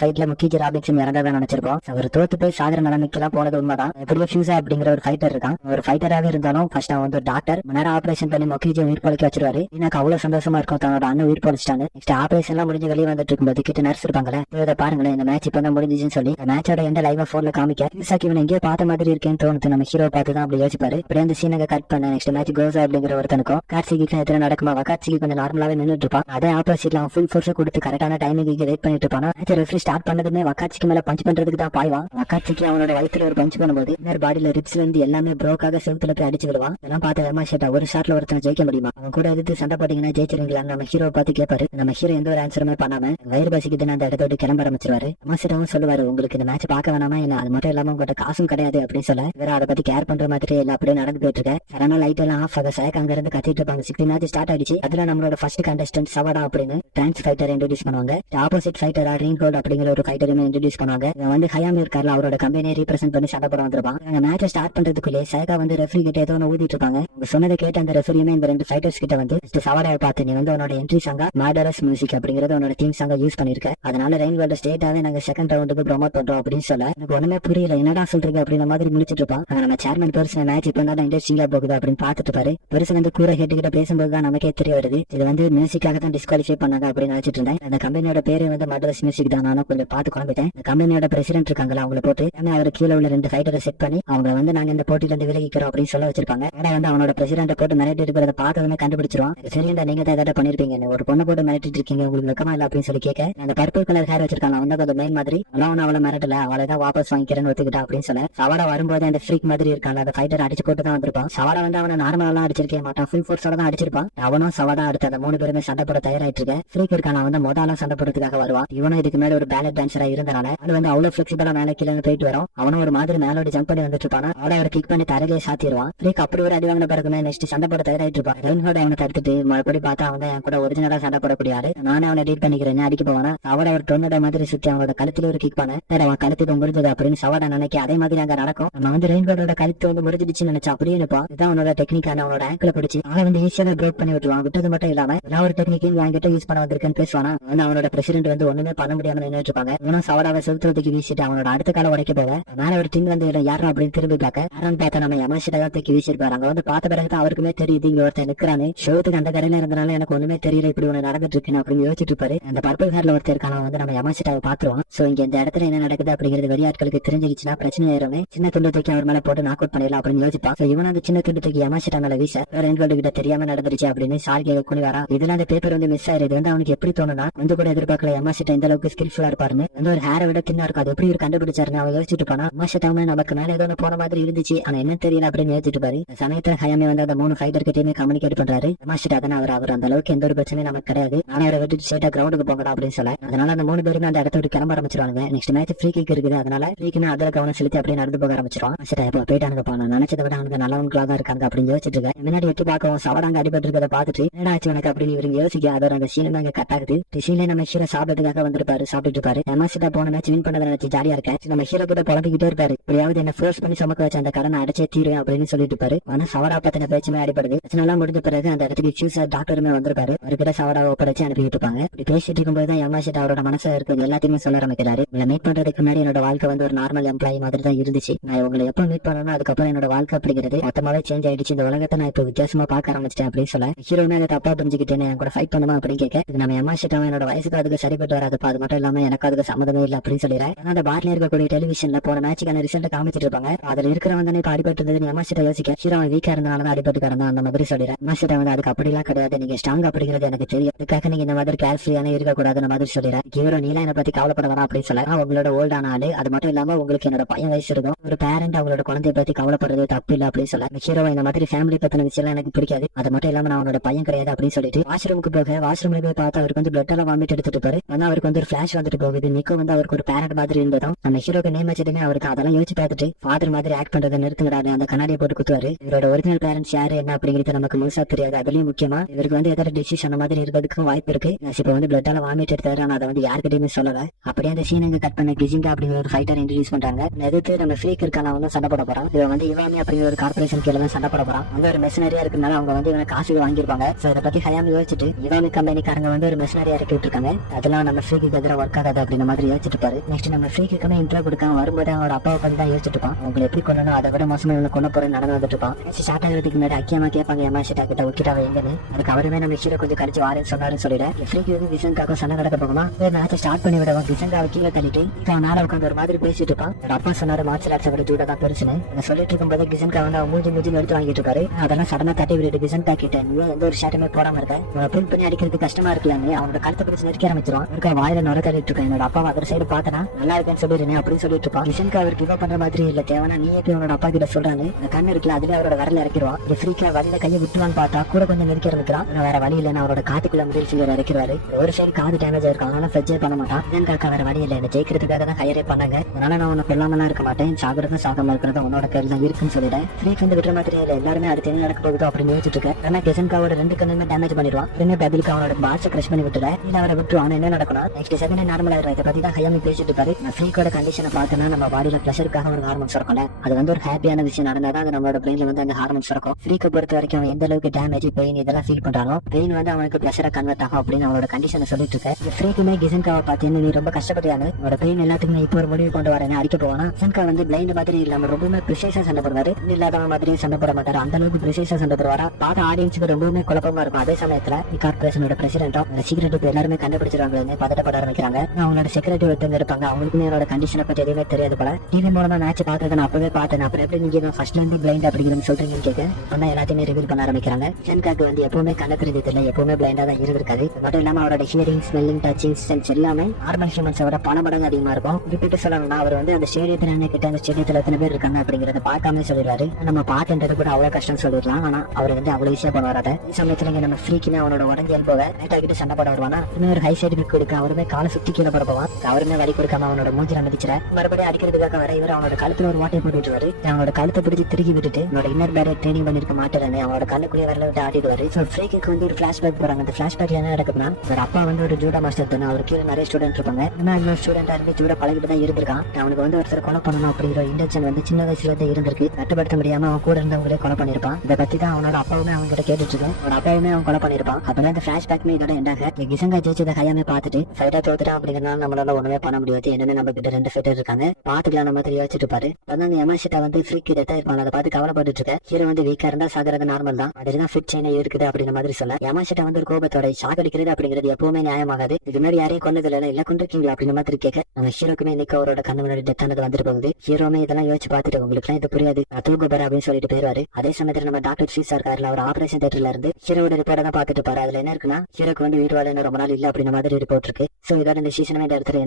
ஃபைட்ல முக்கிய ராபின்சன் இறந்ததா நினைச்சிருப்போம். அவர் தோத்து போய் சாகர நிலைமைக்கெல்லாம் போனது உண்மைதான். எப்படியோ ஃபியூசா அப்படிங்கிற ஒரு ஃபைட்டர் இருக்கான். ஒரு ஃபைட்டராகவே இருந்தாலும் ஃபர்ஸ்ட் அவன் வந்து ஒரு டாக்டர் நேரம் ஆபரேஷன் பண்ணி மொக்கிஜி உயிர் பொழைக்க வச்சிருவாரு. எனக்கு அவ்வளவு சந்தோஷமா இருக்கும். தன்னோட அண்ணன் உயிர் பொழைச்சிட்டாங்க. நெக்ஸ்ட் ஆபரேஷன் எல்லாம் முடிஞ்சு வெளியே வந்துட்டு இருக்கும்போது கிட்ட நர்ஸ் இருப்பாங்களே, இதை பாருங்களேன் இந்த மேட்ச் இப்ப தான் முடிஞ்சுன்னு சொல்லி மேட்சோட எந்த லைவா போன்ல காமிக்க ஃபியூசாக்கு இவன் எங்கேயோ பார்த்த மாதிரி இருக்கேன்னு தோணுது. நம்ம ஹீரோ பார்த்து தான் அப்படி யோசிப்பாரு. அப்படியே அந்த சீனங்க கட் பண்ண நெக்ஸ்ட் மேட்ச் கோசா அப்படிங்கிற ஒருத்தனுக்கும் கார்த்திக்கு எத்தனை நடக்குமா. வக்காட்சிக்கு கொஞ்சம் நார்மலாவே நின்றுட்டு இருப்பான். அதே ஆப்போசிட்ல அவன் ஃபுல் ஃபோர்ஸ் கொடுத்து கரெக்டான டைமிங்க்கு வெயிட் பண்ணிட்டு இருப்பான். மேட்ச் ரெஃப்ரி ஸ்டார்ட் பண்ணதுமே வக்காட்சிக்கு மேல பஞ்ச் பண்றதுக்கு தான் பாய்வான். வக்காட்சிக்கு அவனோட வயிற்றுல ஒரு பஞ்ச் பண்ணும்போது இன்னர் பாடியில ரிப்ஸ்ல இருந்து எல்லாமே ப்ரோக்காக செவுத்துல போய் அடிச்சு விடுவான். இதெல்லாம் பார்த்து எம்மா ஷேட்டா ஒரு ஷாட்ல ஒருத்தன் ஜெயிக்க முடியுமா, அவன் கூட எதிர்த்து சண்டை போட்டீங்கன்னா ஜெயிச்சிருங்களான்னு நம்ம ஹீரோ பார்த்து கேட்பாரு. நம்ம ஹீரோ எந்த ஒரு ஆன்சருமே பண்ணாம வயிறு பசிக்குதுன்னு அந்த இடத்த விட்டு கிளம்ப ஆரம்பிச்சிருவாரு. எம்மா ஷேட்டாவும் சொல்லுவாரு, உங்களுக்கு இந்த மேட்ச் பார்க்க வேணாமா என்ன, அது மட்டும் இல்லாம உங்கள்கிட்ட காசும் கிடையாது அப்படின்னு சொல்ல வேற அதை பத்தி கேர் பண்ற மாதிரி எல்லாம் அப்படியே நடந்து போயிட்டு இருக்க. சடனா லைட் எல்லாம் ஆஃப் ஆக சேக் அங்க இருந்து கத்திட்டு இருப்பாங்க. 60 மேட்ச் ஸ்டார்ட் ஆயிடுச்சு. அதுல நம்மளோட ஃபர்ஸ்ட் கண்டஸ்டன்ட் சவாடா அப்படின்னு டிரான்ஸ் ஃபைட்டர் இன்ட்ரோடியூஸ் பண்ணுவாங்க. ஆப்போசிட் ஃபைட்டரா ரிங் கோல்ட் அப்படிங்கிற ஒரு ஃபைட்டருமே இன்ட்ரோடியூஸ் பண்ணுவாங்க. இவன் வந்து ஹயாமி இருக்கார்ல, அவரோட கம்பெனியை ரீப்ரசென்ட் பண்ணி சண்டை போட வந்திருப்பான். அந்த மேட்ச் ஸ்டார்ட் பண்றதுக்குள்ளே சேகா வந்து ரெஃப்ரி கிட்ட ஏதோ ஊதிட்டு இருப்பாங்க. அவங்க சொன்னதை கேட்டு அந்த ரெஃப்ரியுமே இந்த ரெண்டு ஃபைட்டர்ஸ் கிட்ட வந்து சவாடாவை பார்த்து, நீ வந்து உன்னோட என்ட்ரி சாங்கா மாடரஸ் மியூசிக் அப்படிங்கறது உன்னோட டீம் சாங்கா யூஸ் பண்ணிருக்க, அதனால ரெயின் வேர்ல்ட் ஸ்டேட்டாவே நாங்க செகண்ட் ரவுண்டுக்கு ப்ரோமோட் பண்றோம் அப்படின்னு சொல்ல எனக்கு ஒண்ணுமே புரியல, என்னடா சொல்றீங்க அப்படின்ற மாதிரி முடிச்சிட்டு இருப்பான். நம்ம சேர்மன் பெருசு மேட்ச் இப்ப தான் இன்ட்ரெஸ்டிங்கா போகுது அப்படின்னு பாத்துட்டு பாரு. பெருசு வந்து கூரை கேட்டுக்கிட்ட பேசும்போது தான் நமக்கே தெரிய வருது இது வந்து மியூசிக்காக தான் டிஸ்குவாலிஃபை பண்ணாங்க அப்படின்னு நினைச்சிட்டு இருந்தேன். அந்த கம்பெனியோட பேரு வந்து மட்ராஸ் மியூசிக் தான். நானும் கொஞ்சம் பார்த்து குழம்பிட்டேன். இந்த கம்பெனியோட பிரசிடென்ட் இருக்காங்களா, அவங்கள போட்டு அவர் கீழே உள்ள ரெண்டு ஃபைட்டரை செட் பண்ணி அவங்க வந்து நாங்க இந்த போட்டியில இருந்து விலகிக்கிறோம் அப்படின்னு சொல்ல வச்சிருப்பாங்க. ஆனா வந்து அவனோட பிரசிடென்ட் போட்டு மிரட்டி இருக்கிறத பார்த்ததுமே கண்டுபிடிச்சிருவான். சரியா நீங்க தான் ஏதாவது பண்ணிருப்பீங்க, ஒரு பொண்ணை போட்டு மிரட்டிட்டு இருக்கீங்க, உங்களுக்கு வெக்கமா இல்ல அப்படின்னு சொல்லி கேட்க, அந்த பர்பிள் கலர் ஹேர் வச்சிருக்காங்க வந்து கொஞ்சம் மெயின் மாதிரி அவளை மிரட்டல, அவளை தான் வாபஸ் வாங்கிக்கிறேன்னு ஒத்துக்கிட்டா அப்படின்னு சொல்ல சவாடா வரும்போது அந்த ஃப்ரீக் மாதிரி இருக்காங்க அந்த ஃபைட்டர் அடிச்சு போட்டு தான் வந்திருப்பான். சவாடா வந்து அவனை நார்மலா அடிச்சிருக்கே மாட்டான், ஃபுல் ஃபோர்ஸோட தான் அடிச்சிருப்பான். அவனும் சவாடா அடுத்து அந்த 3 பேருமே சண்டை போட தயாராயிட்டு இருக்க. ஃப்ரீக் இருக்கான வந்து முதல்ல சண்டை போடுறதுக்காக வருவான். இவனும் இதுக்கு மேல ஒரு பேலட் டான்சரா இருந்தனால அது வந்து அவ்வளவு பிளெக்சிபிளா மேல கீழே போயிட்டு வரும். அவனும் ஒரு மாதிரி மேலோட ஜம்ப் பண்ணி வந்துட்டு இருப்பான். அவட அவர் கிக் பண்ணி தரையிலே சாத்திடுவான். ஃப்ரீக் அப்படி ஒரு அடி வாங்கின பிறகுமே நெக்ஸ்ட் சண்டை போட தயாராயிட்டு இருப்பான். ரெயின்ஹோட அவனை தடுத்துட்டு மறுபடி பார்த்தா அவன் என் கூட ஒரிஜினலா சண்டை போடக்கூடிய ஆளு, நானே அவனை டீட் பண்ணிக்கிறேன் அடிக்க போவானா. அவட அவர் டொன்னோட மாதிரி சுத்தி அவனோட கழுத்துல ஒரு கிக் பண்ண அவன் கழுத்துக்கு முறிஞ்சது அப்படின்னு சவாடா நினைக்க அதே மாதிரி அங்க நடக்கும். நம்ம வந்து ரெயின்ஹோட கழுத்து வந்து முறிஞ்சிடுச்சுன்னு நினைச்சா அப்படியே இருப்பான். இதான் அவனோட டெக்னிக்கான அவனோட ஆங்கிள் பிடிச்சி அவனை வந்து ஈஸியாக பிரேக் பண்ணி விட்டுருவான். விட்டது மட்டும் இல்லாம எல்லா ஒரு டெக்னிக்கையும் என்கிட்ட யூஸ் பண்ண வந்திருக்கேன்னு பேசுவானா. வந்து அவனோட பிரசிடென்ட் வந்து ஒண்ணுமே பண்ண முடியாம நின்றுட்டு இருப்பாங்க. இவனும் சவாடாவை செலுத்துறதுக்கு வீசிட்டு அவனோட அடுத்த கால உடைக்க போக மேல ஒரு டின் வந்து யாரும் அப்படின்னு திரும்பி பார்க்க யாரும் பார்த்தா நம்ம யமாஷிட்டா தான் தூக்கி வீசிருப்பாரு. அங்க வந்து பார்த்த பிறகுதான் அவருக்குமே தெரியுது இங்க ஒருத்தர் நிக்கிறானு. ஷோத்துக்கு அந்த கடையில இருந்தனால எனக்கு ஒண்ணுமே தெரியல இப்படி ஒண்ணு நடந்துட்டு இருக்குன்னு அப்படின்னு யோசிச்சுட்டு இருப்பாரு. அந்த பர்பிள் ஹேர்ல ஒருத்தர் இருக்கான வந்து நம்ம யமாஷிட்டாவை பாத்துருவோம். சோ இங்க இந்த இடத்துல என்ன நடக்குது அப்படிங்கிறது வெளியாட்களுக்கு தெரிஞ்சுச்சுன்னா பிரச்சனை ஆயிருமே, சின்ன துண்டு தூக்கி அவர் மேல போட்டு நாக் அவுட் பண்ணிடலாம் அப்படின்னு யோசிப்பான். இவன் அந்த சின்ன துண்டு தூக்கி யமாஷிட்டா மேல வீச ரெண்டு கிட்ட தெரியாம நடந்துருச்சு அப்படின்னு சால்கே குனி வரா. இதுல அந்த பேப்பர் வந்து மிஸ் ஆயிருது. வந்து அவனுக்கு எப்படி தோணுனா வந்து கூட எதிர்பார்க்கல யமாஷிட்டா இந்த அளவுக்கு ஸ்கில்ஃபுல்லா இருப்பாருன்னு. வந்து ஒரு ஹேரை விட தின்னா இருக்கும், அது எப்படி ஒரு கண்டுபிடிச்சாருன்னு அவன் யோசிச்சுட்டு போனா யமாஷிட்டாவுமே நமக்கு மேல ஏதோ போன மாதிரி இருந்துச்சு ஆனா என்ன தெரியல அப்படின்னு யோசிச்சுட்டு பாரு. சமயத்துல ஹயாமே வந்து அந்த 3 ஃபைட்டர் கிட்டயுமே கம்யூனிகேட் பண்றாரு. யமாஷிட்டா தானே அவர் அந்த அளவுக்கு எந்த ஒரு பிரச்சனையும் நமக்கு கிடையாது, நானே அவரை விட்டு ஸ்ட்ரைட்டா கிரவுண்டுக்கு போங்கடா அப்படின்னு சொல்ல அதனால அந்த 3 பேருமே அந்த இடத்த விட்டு கிளம்ப ஆரம்பிச்சிருவாங்க. நெக்ஸ்ட் மேட்ச் ஃப்ரீ கிக் இருக்குது, அதனால ஃப்ரீக்குமே அதுல கவனம் செலுத்தி அப்படியே நடந்து போக ஆரம்பிச்சிருவான். எப்ப போயிட்டானுங்க போன நினைச்சதை விட அவனுக்கு நல்லவங்களா தான் இருக்காங்க அப்படின்னு யோசிச்சுட்டு இருக்கேன். முன்னாடி எட்டி பார்க்கவும் சவடாங்க அடிபட்டு இருக்கிறத பார்த்துட்டு என்ன ஆச்சு உனக்கு அப்படின்னு இவங்க யோசிக்க அதோட அந்த சீன் அங்க கட் ஆகுது. சீன்ல நம்ம ஹீரோ சாப்பிட்டதுக்காக வந்திருப்பாரு. சாப்பிட்டு இருப்பாரு. யமாஷிட்டா போன மேட்ச் வின் பண்ணதை நினைச்சு ஜாலியா இருக்கேன். நம்ம ஹீரோ கூட புலம்பிக்கிட்டே இருப்பாரு, இப்படியாவது என்ன ஃபோர்ஸ் பண்ணி சமக்க வச்சு அந்த கடனை அடைச்சே தீருவேன் அப்படின்னு சொல்லிட்டு இருப்பாரு. ஆனா சவடா பத்தின பேச்சுமே அடிப்படுது. பிரச்சனை முடிஞ்ச பிறகு அந்த இடத்துக்கு ஃபியூசர் டாக்டருமே வந்திருப்பாரு. அவர்கிட்ட சவடாவை ஒப்படைச்சு அனுப்பிட்டு இருப்பாங்க. இப்படி பேசிட்டு இருக்கும்போது தான் யமாஷிட்டா அவரோட மனசுல இருக்கிறது எல்லாத்தையுமே சொல்ல ஆரம்பிக்கிறாரு. உங்களை மீட் பண்றதுக்கு முன்னாடி என்னோட வாழ்க்கை வந்து ஒரு நார்மல் எம்ப்ளாயி மாதிரி தான் இருந்துச்சு. நான் உங்களை எப்ப மீட் பண்ணணும் அதுக்கப்புறம் என்னோட வாழ்க்கை அப்படிங்கிறது மொத்தமாவே சேஞ்ச் ஆயிடுச்சு. இந்த உலகத்தை நான் இப்ப வித்தியாசமா பார்க்க ஆரம்பிச்சிட்டேன் அப்படின்னு சொல்ல ஹீரோமே அதை தப்பா புரிஞ்சுக்கிட்டேன் என் கூட ஃபைட் பண்ணுமா அப்படின்னு கேட்க இது நம்ம யமாஷிட்டா என்னோட வயசுக்கு அதுக்கு சரிப்பட்டு வராதுப்பா, அது மட்டும் இல்லாம எனக்கு அதுக்கு சம்மதமே இல்லை அப்படின்னு சொல்லிடுறேன். ஏன்னா அந்த பார்ல இருக்கக்கூடிய டெலிவிஷன்ல போன மேட்சுக்கான ரிசல்ட் காமிச்சிட்டு இருப்பாங்க. அதுல இருக்கிறவன் தானே இப்ப அடிபட்டு யமாஷிட்டா யோசிக்க ஹீரோ வீக்கா இருந்தனால அடிபட்டு கிடந்தான் அந்த மாதிரி சொல்லிடுறேன். யமாஷிட்டா வந்து அதுக்கு அப்படிலாம் கிடையாது, நீங்க ஸ்ட்ராங் அப்படிங்கிறது எனக்கு தெரியும், அதுக்காக நீங்க இந்த மாதிரி கேர்ஃப்ரீயான இருக்கக்கூடாதுன்னு மாதிரி சொல்லிடுறேன். ஹீரோ நீலாம் என்ன பத்தி கவலைப்பட வேணாம் அப்படின்னு சொல்ல உங்களோட ஓல்டான ஆளு, அது மட்டும் இல்லாம உங்களுக்கு என்னோட பையன் வயசு இருக்கும், ஒரு பேரண்ட் அவங்களோட குழந்தைய பத்தி கவலைப்படுறது தப்பு இல்ல அப்படின்னு சொல்ல ஹீரோ இந்த மாதிரி ஃபேமிலி பத்தின விஷயம் எனக்கு பிடிக்காது, அது மட்டும் இல்லாம நான் அவனோட பையன் கிடையாது அப்படின்னு சொல்லிட்டு வாஷ்ரூமுக்கு போக வாஷ்ரூம்ல போய் பார்த்தா அவருக்கு வந்து பிளட் எல்லாம் வாமிட் எடுத்துட்டு போறாரு. வந்து அவருக்கு வந்து ஒரு ஃபிளாஷ் வந்துட்டு போகுது. நிக்கோ வந்து அவருக்கு ஒரு பேரண்ட் மாதிரி இருந்ததும் நம்ம ஹீரோக்கு நேம் வச்சதுமே அவருக்கு அதெல்லாம் யோசிச்சு பார்த்துட்டு ஃபாதர் மாதிரி ஆக்ட் பண்றதை நிறுத்துங்கடாரு அந்த கண்ணாடியை போட்டு குத்துவாரு. இவரோட ஒரிஜினல் பேரண்ட்ஸ் யாரு என்ன அப்படிங்கிறது நமக்கு முழுசா தெரியாது. அதுலயும் முக்கியமா இவருக்கு வந்து ஏதாவது டிசீஸ் அந்த மாதிரி இருக்கிறதுக்கும் வாய்ப்பு இருக்கு. இப்ப வந்து பிளட் எல்லாம் வாமிட் எடுத்தாரு ஆனா அதை வந்து யாருக்கிட்டையுமே சொல்லல. அப்படியே அந்த சீனங்க கட் பண்ண கிஜிங்கா அப்படிங்கிற ஒரு ஃபைட்டர் இன்ட்ரோடியூஸ் பண்றாங்க. எதிர்த்து நம்ம ஃப்ரீக் இருக்கான வந்து சண்டை போட போறான். இவன் வந்து இவாமி அப்படிங்கிற ஒரு கார்பரேஷன் கீழ தான் சண்டை போட போறான். வந்து ஒரு மெஷினரியா இருக்கனால அவங்க வந்து இவனை காசுக்கு வாங்கிருப்பாங்க. சோ இதை பத்தி ஹயாமி யோசிச்சுட்டு இவாமி கம்பெனிக்காரங்க வந்து ஒரு மெஷினரியா இறக்கிட்டு இருக்காங்க. அதெல்லாம் நம்ம ஃப்ரீக்கு எதிராக ஒர்க் ஆகாது அப்படின்ற மாதிரி யோசிச்சுட்டு இருப்பாரு. நெக்ஸ்ட் நம்ம ஃப்ரீக்குமே இன்ட்ரோ கொடுக்காம வரும்போது அவனோட அப்பாவை பத்தி தான் யோசிச்சுட்டு இருப்பான். உங்களை எப்படி கொள்ளணும் அதை விட மோசமா இவங்க கொண்டு போறேன் நடந்து வந்துட்டு இருப்பான். ஸ்டார்ட் ஆகிறதுக்கு முன்னாடி அக்கியமா கேட்பாங்க யமாஷிட்டா கிட்ட ஒக்கிட்டாவை எங்கன்னு. அதுக்கு அவருமே நம்ம ஹீரோ கொஞ்சம் கடிச்சு வாரேன்னு சொன்னாருன்னு சொல்லிட ஃப்ரீக்கு வந்து கிசங்காக்கும் சண்டை நடக்க போகுமா மேட்சை ஸ்டார்ட் பண்ணி விடுவோம். கிசங்காவை கீழே தள்ளிட்டு அவன் மேல உட்காந்து ஒரு மாதிரி பேசிட்டு இருப்பான். அப்பா சொன்னாரு மார்ஷல் ஆர்ட்ஸ் விட ஜூடா தான் பெருசுன்னு சொல்லிட்டு இருக்கும்போது கிசன்கா வந்து அவன் மூஞ்சி எடுத்து வாங்கிட்டு இருக்காரு. அதெல்லாம் சடனா தட்டி விட்டு கிசன்கா கிட்ட நீ எந்த ஒரு ஷர்ட்டுமே போடாம இருக்க பிரிண்ட் பண்ணி அடிக்கிறது கஷ்டமா இருக்கலாமே அவனோட கழுத்தை பிடிச்சி நெருக்க ஆரம்பிச்சிருவான். இருக்க வாயில நுர தள்ளிட்டு இருக்கேன். என்னோட அப்பா அதர் சைடு பார்த்தனா நல்லா இருக்கேன்னு சொல்லிடுறேன் அப்படின்னு சொல்லிட்டு இருப்பான். கிசன்கா அவருக்கு இவ பண்ற மாதிரி இல்ல தேவனா நீ எப்படி உன்னோட அப்பா கிட்ட சொல்றாங்க இந்த கண்ணு இருக்குல்ல அதுல அவரோட வரல இறக்கிடுவான். ஒரு ஃப்ரீக்கா வழியில கையை விட்டுவான்னு பார்த்தா கூட கொஞ்சம் நெருக்கி இருக்கிறான். வேற வழி இல்லைன்னு அவரோட காத்துக்குள்ள முதல் ஃபிகர் இறக்கிறாரு. ஒரு சைடு காது டேமேஜ் ஆயிருக்கும் அதனால ஃபிளட்ஜே பண்ண மாட்டான். கிசன்காக்கா வேற வழி இல்லை என்ன ஜெயிக்கிறதுக்காக தான் ஹையரே பண்ணாங்க. அதனால நான் உனக்கு இல்லாமலாம் இருக்க மாட்டேன் சாகிறதும் சாகாம இருக்கிறது உன்னோட கையில் தான் இருக்குன்னு சொல்லிட்டேன். ஃப்ரீக் வந்து விடுற மாதிரி இல்லை எல்லாருமே அடுத்து என்ன நடக்க போகுதோ அப்படின்னு யோசிச்சுட்டு இருக்கேன். ஆனா கிசன்காவோட 2 கண்ணுமே டேமேஜ் பண்ணிடுவான். உடனே பதிலுக்கு அவனோட பாட்ஸை கிரஷ் பண்ணி விட்டுற இல்ல அவரை விட்டுருவான். என்ன நடக்கணும் நெக்ஸ்ட் செகண்ட் நார்மல் ஆயிரும். இதை பத்தி தான் ஹையாமி பேசிட்டு இருப்பாரு. ஃப்ரீக்கோட கண்டிஷனை பார்த்தோன்னா நம்ம பாடியில ப்ளஷருக்காக ஒரு ஹார்மோன்ஸ் இருக்கும்ல அது வந்து ஒரு ஹாப்பியான விஷயம் நடந்தாதான் அது நம்மளோட பிரெயின்ல வந்து அந்த ஹார்மோன்ஸ் இருக்கும். ஃப்ரீக்கை பொறுத்த வரைக்கும் அவன் எந்த அளவுக்கு டேமேஜ் பெயின் இதெல்லாம் ஃபீல் பண்றானோ பெயின் வந்து அவனுக்கு ப்ளஷரா கன்வெர்ட் ஆகும் அப்படின்னு அவனோட கண்டிஷனை சொல்லிட்டு இருக்க. ஃப்ரீக்குமே கிசன்காவை பார்த்தீங்கன்னா நீ ரொம்ப கஷ்டப்பட்டியானு உன்னோட பெயின் எல்லாத்துக்குமே இப்போ ஒரு முடிவு கொண்டு வரேன்னு அடிக்க போவானா. கிசன்கா வந்து பிளைண்ட் மாதிரி இல்லாம ரொம்பவுமே ப்ரிசைஸா சண்டை போடுவாரு. இல்லாதவங்க மாதிரியும் சண்டை போட மாட்டாரு. அந்த அளவுக்கு ப்ரிசைஸா சண்டை போடுவாரா பார்த்த ஆடியன்ஸுக்கு ரொம்பவுமே குழப்பமா இருக்கும். அதே சமயத்துல கார்பரேஷனோட பிரசிடென்ட்டும் சீக்கிரட்டுக்கு எல்லாருமே கண்டுபிடிச்சிருவாங்க பதட்டப்பட ஆரம்பிக்கிறாங்க. அவங்களோட செக்ரட்டரி ஒருத்தங்க இருப்பாங்க அவங்களுக்குமே என்னோட கண்டிஷனை பத்தி எதுவுமே தெரியாது போல. டிவி மூலமா மேட்ச் பார்த்ததை நான் அப்பவே பார்த்தேன். அப்புறம் எப்படி நீங்க ஃபர்ஸ்ட்ல இருந்து பிளைண்ட் அப்படிங்கிறது சொல்றீங்கன்னு கேட்க சொன்னா எல்லாத்தையுமே ரிவீல் பண்ண ஆரம்பிக்கிறாங்க. கிசன்காக்கு வந்து எப்பவுமே கண்ணு தெரிஞ்சது இல்லை எப்பவுமே பிளைண்டா தான் இருந்திருக்காது. மட்டும் இல்லாம அவரோட ஹியரிங் ஸ்மெல்லிங் டச்சிங் சென்ஸ் எல்லாமே நார்மல் ஹியூமன்ஸோட பல மடங்கு அதிகமா இருக்கும். குறிப்பிட்டு சொல்லணும்னா அவர் வந்து அந்த ஸ்டேடியத்துல கிட்ட அந்த ஸ்டேடியத்துல எத்தனை பேர் இருக்காங்க அப்படிங்கறத பார்க்காம சொல்லிடுவாரு. நம்ம பார்த்துன்றது கூட அவ்வளவு கஷ்டம் சொல்லிடலாம். ஆனா அவர் வந்து அவ்வளவு ஈஸியா பண்ண வராது. இந்த சமயத்துல இங்க நம்ம ஃப்ரீக்குமே அவனோட உடஞ்சல் போக நைட்டா கிட்ட சண்டை போட வருவானா. இன்னொரு ஹை சைடு பிக் கொடுக்க அவருமே காலை சுத்தி கீழே போட போவான். அவருமே வழி கொடுக்காம அவனோட மூஞ்சில மிதிச்சிட மறுபடியும் அடிக்கிறதுக்காக வர இவர் அவனோட கழுத்துல ஒரு வாட்டை போட்டு விட்டுருவாரு. அவனோட கழுத்தை பிடிச்சி திருக்கி விட்டுட்டு அவனோட இன்னர் பேரியர் ட்ரைனிங் பண்ணிருக்க மாட்டேன்னு அவனோட கண்ணுக்குள்ளே வரல விட்டு ஆட்டிடுவாரு. ஸோ ஃப்ரீக்கு வந்து ஒரு பிளாஷ்பேக் போறாங்க. அந்த பிளாஷ்பேக் என்ன நடக்குதுன்னா ஒரு அப்பா வந்து ஒரு ஜூடா மாஸ்டர் தானே அவர் கீழே நிறைய ஸ்டூடெண்ட் இருப்பாங்க. இன்னொரு ஸ்டூடெண்டா இருந்து ஜூடா பழகிட்டு தான் இருந்திருக்கான். அவனுக்கு வந்து ஒருத்தர் கொலை பண்ணணும் அப்படிங்கிற இன்டென்ஷன் வந்து சின்ன வயசுல இருந்து இருந்திருக்கு. கட்டுப்படுத்த முடியாம அவன் கூட இருந்தவங்களே கொலை பண்ணிருப்பான். இதை பத்தி தான் அவனோட அப்பாவுமே அவங்க கிட்ட கேட்டுட்டு இருக்கோம். அவனோட அப்பாவுமே அவன் கொலை பண்ணிருப்பான். அப்பதான் இந்த பிளாஷ்பேக்மே இதோட எண்டாக கிசங்கா ஜெயிச்சதை ஹையாமே பார்த்துட்டு ஃபைட்டா தோத்துட்டான் அப்படிங்கிறனால நம்மளால ஒண்ணுமே பண்ண முடியாது. என்னமே நம்ம கிட்ட 2 ஃபைட்டர் இருக்காங்க பாத்துக்கலாம் நம்ம மாதிரி யோசிச்சுட்டு பாரு. அதான் யமாஷிட்டா வந்து ஃப்ரீக் டெத்தா இருப்பான். அதை பார்த்து கவலைப்பட்டு இருக்க. ஹீரோ வந்து வீக்கா இருந்தா சாகிறது நார்மல் தான். அதுதான் ஃபிட் செயினே இருக்குது அப்படிங்கிற மாதிரி சொல்ல யமாஷிட்டா வந்து ஒரு கோபத்தோட ஷாக் அடிக்கிறது அப்படிங்கிறது எப்பவுமே நியாயமாகாது. இது மாதிரி யாரையும் கொண்டதுல இல்ல கொண்டிருக்கீங்களா அப்படிங்கிற மாதிரி கேட்க நம்ம ஹீரோக்குமே இன்னைக்கு அவரோட கண்ணு முன்னாடி டெத்தானது வந்துட்டு போகுது. ஹீரோமே இதெல்லாம் யோசிச்சு பார்த்துட்டு உங்களுக்கு எல்லாம் இது புரியாது தூக்குபர் அப்படின்னு சொல்லிட்டு போயிருவாரு. அதே சமயத்துல நம்ம டாக்டர் சீசா இருக்காருல அவர் ஆபரேஷன் தியேட்டர்ல இருந்து ஹீரோட ரிப்போர்ட் தான் பார்த்துட்டு பாரு. அதுல என்ன இருக்குன்னா ஹீரோக்கு வந்து உயிர் வாழ ரொம்ப நாள் இல்ல அப்படிங்கிற மாதிரி ரிப்போர்ட் இருக்கு. சோ இதோட இந்த சீசன் இடத்துல